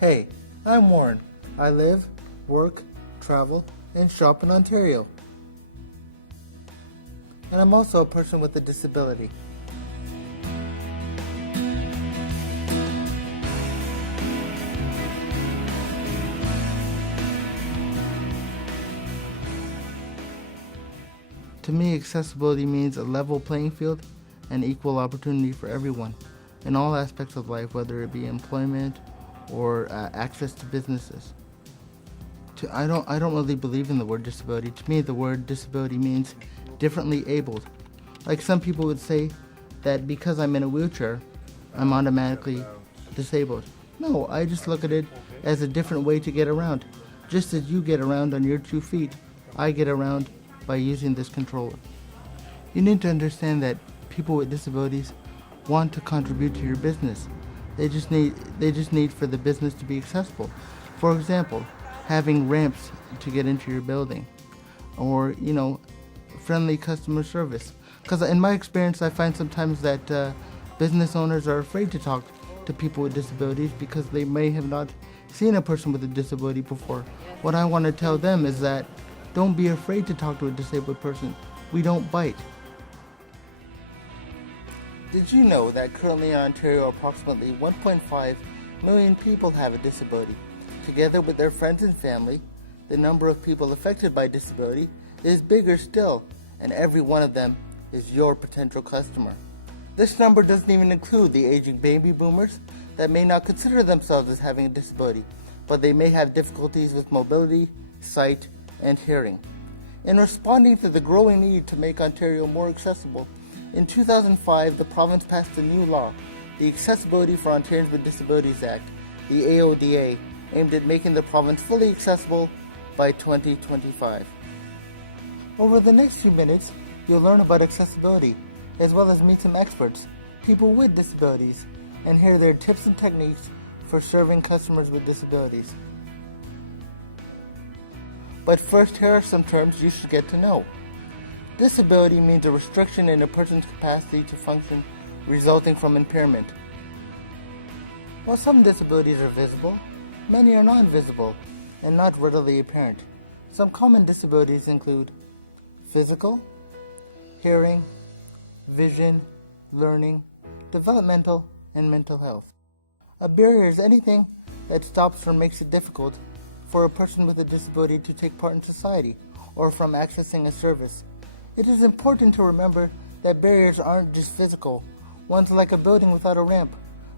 Hey, I'm Warren. I live, work, travel, and shop in Ontario. And I'm also a person with a disability. To me, accessibility means a level playing field and equal opportunity for everyone in all aspects of life, whether it be employment or access to businesses. I don't really believe in the word disability. To me, the word disability means differently abled. Like some people would say that because I'm in a wheelchair, I'm automatically disabled. No, I just look at it as a different way to get around. Just as you get around on your 2 feet, I get around by using this controller. You need to understand that people with disabilities want to contribute to your business. They just need for the business to be accessible. For example, having ramps to get into your building, or friendly customer service. Because in my experience, I find sometimes that business owners are afraid to talk to people with disabilities because they may have not seen a person with a disability before. What I want to tell them is that don't be afraid to talk to a disabled person. We don't bite. Did you know that currently in Ontario approximately 1.5 million people have a disability? Together with their friends and family, the number of people affected by disability is bigger still, and every one of them is your potential customer. This number doesn't even include the aging baby boomers that may not consider themselves as having a disability, but they may have difficulties with mobility, sight, and hearing. In responding to the growing need to make Ontario more accessible, in 2005 the province passed a new law, the Accessibility for Ontarians with Disabilities Act, the AODA, aimed at making the province fully accessible by 2025. Over the next few minutes, you'll learn about accessibility, as well as meet some experts, people with disabilities, and hear their tips and techniques for serving customers with disabilities. But first, here are some terms you should get to know. Disability means a restriction in a person's capacity to function resulting from impairment. While some disabilities are visible, many are non-visible and not readily apparent. Some common disabilities include physical, hearing, vision, learning, developmental, and mental health. A barrier is anything that stops or makes it difficult for a person with a disability to take part in society or from accessing a service. It is important to remember that barriers aren't just physical, ones like a building without a ramp,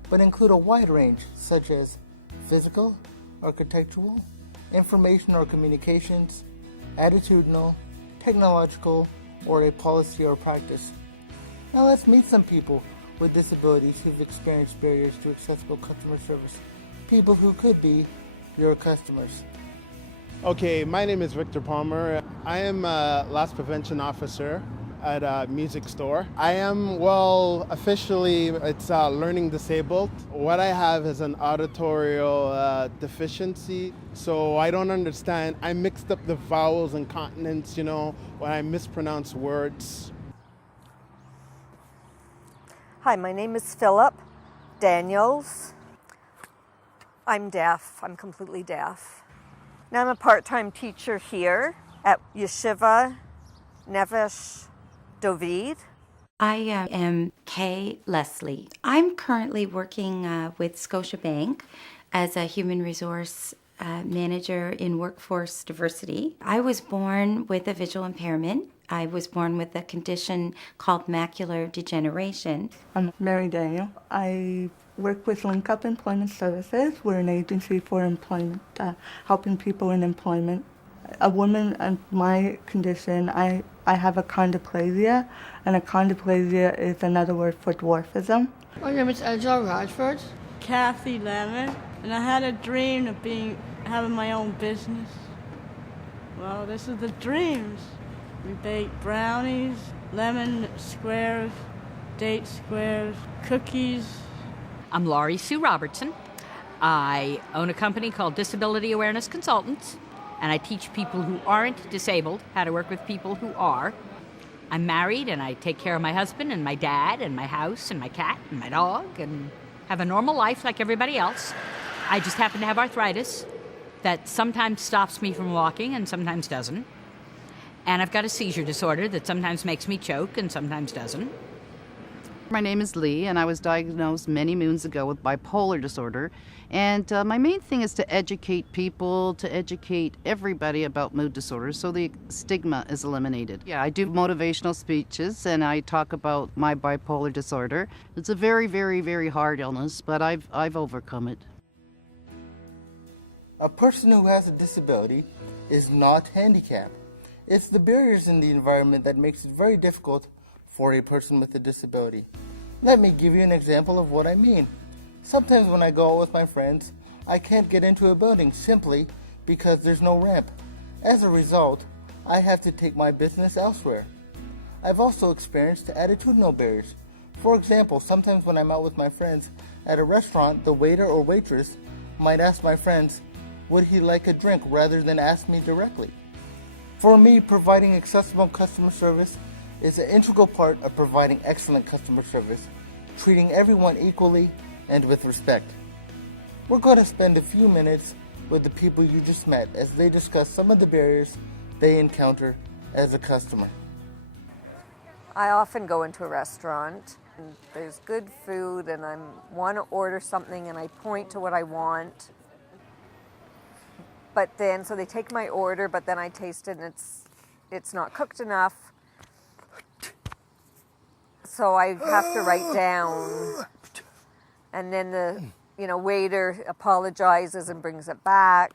but include a wide range such as physical, architectural, information or communications, attitudinal, technological, or a policy or practice. Now let's meet some people with disabilities who've experienced barriers to accessible customer service, people who could be your customers. Okay, my name is Victor Palmer. I am a loss prevention officer at a music store. I am, officially it's learning disabled. What I have is an auditorial deficiency, so I don't understand. I mixed up the vowels and consonants, when I mispronounce words. Hi, my name is Philip Daniels. I'm deaf. I'm completely deaf. Now I'm a part-time teacher here at Yeshiva Nevesh Dovid. I am Kay Leslie. I'm currently working with Scotiabank as a human resource manager in workforce diversity. I was born with a visual impairment. I was born with a condition called macular degeneration. I'm Mary Daniel. I work with Link Up Employment Services. We're an agency for employment, helping people in employment. A woman in my condition, I have achondroplasia, and achondroplasia is another word for dwarfism. My name is Ezra Radford. Kathy Lemon, and I had a dream of having my own business. Well, this is the dreams. We bake brownies, lemon squares, date squares, cookies. I'm Laurie Sue Robertson. I own a company called Disability Awareness Consultants, and I teach people who aren't disabled how to work with people who are. I'm married, and I take care of my husband and my dad and my house and my cat and my dog and have a normal life like everybody else. I just happen to have arthritis that sometimes stops me from walking and sometimes doesn't. And I've got a seizure disorder that sometimes makes me choke and sometimes doesn't. My name is Lee, and I was diagnosed many moons ago with bipolar disorder. And my main thing is to educate people, to educate everybody about mood disorders so the stigma is eliminated. Yeah, I do motivational speeches, and I talk about my bipolar disorder. It's a very, very, very hard illness, but I've overcome it. A person who has a disability is not handicapped. It's the barriers in the environment that makes it very difficult for a person with a disability. Let me give you an example of what I mean. Sometimes when I go out with my friends, I can't get into a building simply because there's no ramp. As a result, I have to take my business elsewhere. I've also experienced attitudinal barriers. For example, sometimes when I'm out with my friends at a restaurant, the waiter or waitress might ask my friends, would he like a drink, rather than ask me directly. For me, providing accessible customer service is an integral part of providing excellent customer service, treating everyone equally and with respect. We're going to spend a few minutes with the people you just met as they discuss some of the barriers they encounter as a customer. I often go into a restaurant and there's good food and I want to order something and I point to what I want. But then, so they take my order, but then I taste it and it's not cooked enough. So I have to write down, and then the waiter apologizes and brings it back.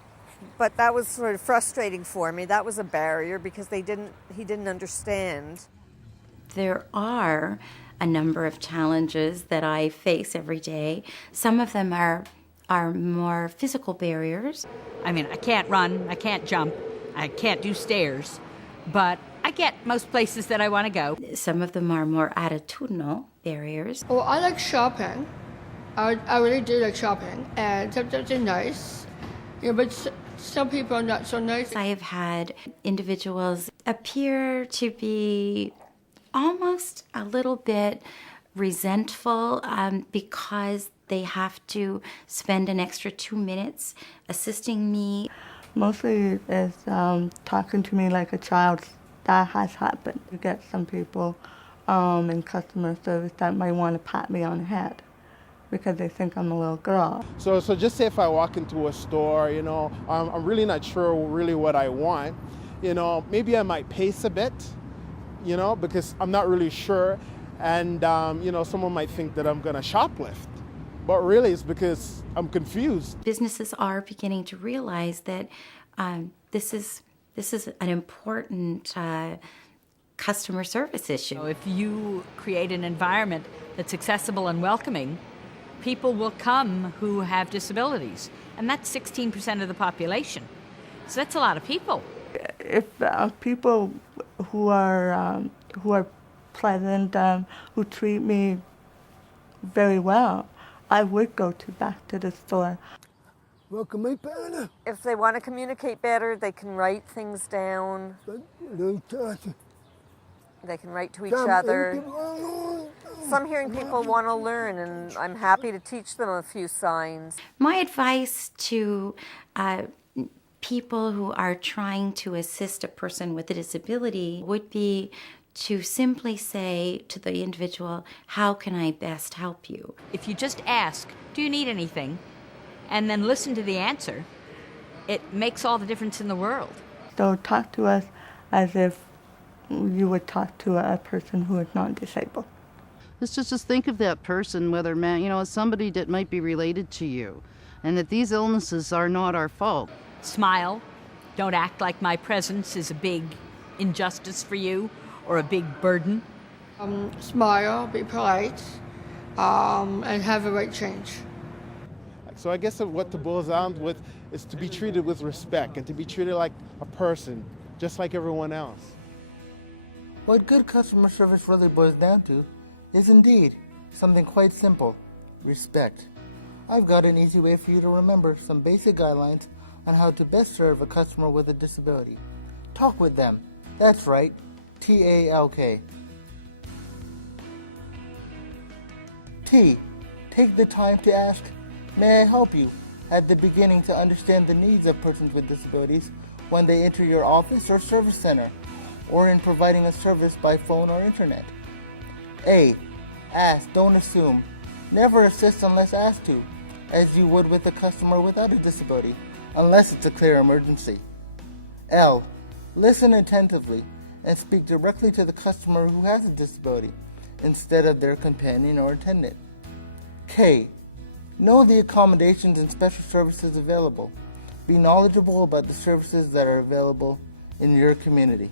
But that was sort of frustrating for me. That was a barrier because he didn't understand. There are a number of challenges that I face every day. Some of them are more physical barriers. I mean, I can't run, I can't jump, I can't do stairs, but I get most places that I want to go. Some of them are more attitudinal barriers. Well, I like shopping. I really do like shopping, and sometimes they're nice. But some people are not so nice. I have had individuals appear to be almost a little bit resentful because they have to spend an extra 2 minutes assisting me. Mostly it's talking to me like a child. That has happened. You get some people in customer service that might want to pat me on the head because they think I'm a little girl. So just say if I walk into a store, I'm really not sure really what I want. Maybe I might pace a bit, because I'm not really sure. And, someone might think that I'm going to shoplift. But really it's because I'm confused. Businesses are beginning to realize that this is an important customer service issue. So if you create an environment that's accessible and welcoming, people will come who have disabilities. And that's 16% of the population. So that's a lot of people. If people who are pleasant, who treat me very well, I would go back to the store. If they want to communicate better, they can write things down. They can write to each other. Some hearing people want to learn, and I'm happy to teach them a few signs. My advice to people who are trying to assist a person with a disability would be to simply say to the individual, how can I best help you? If you just ask, do you need anything? And then listen to the answer, it makes all the difference in the world. So talk to us as if you would talk to a person who is not disabled. Let's just think of that person, whether somebody that might be related to you, and that these illnesses are not our fault. Smile. Don't act like my presence is a big injustice for you or a big burden. Smile, be polite, and have the right change. So I guess what it boils down with is to be treated with respect and to be treated like a person, just like everyone else. What good customer service really boils down to is indeed something quite simple: respect. I've got an easy way for you to remember some basic guidelines on how to best serve a customer with a disability. Talk with them. That's right, TALK. T. Take the time to ask, may I help you? at the beginning to understand the needs of persons with disabilities when they enter your office or service center, or in providing a service by phone or internet. A. Ask, don't assume. Never assist unless asked to, as you would with a customer without a disability, unless it's a clear emergency. L. Listen attentively and speak directly to the customer who has a disability, instead of their companion or attendant. K. Know the accommodations and special services available. Be knowledgeable about the services that are available in your community.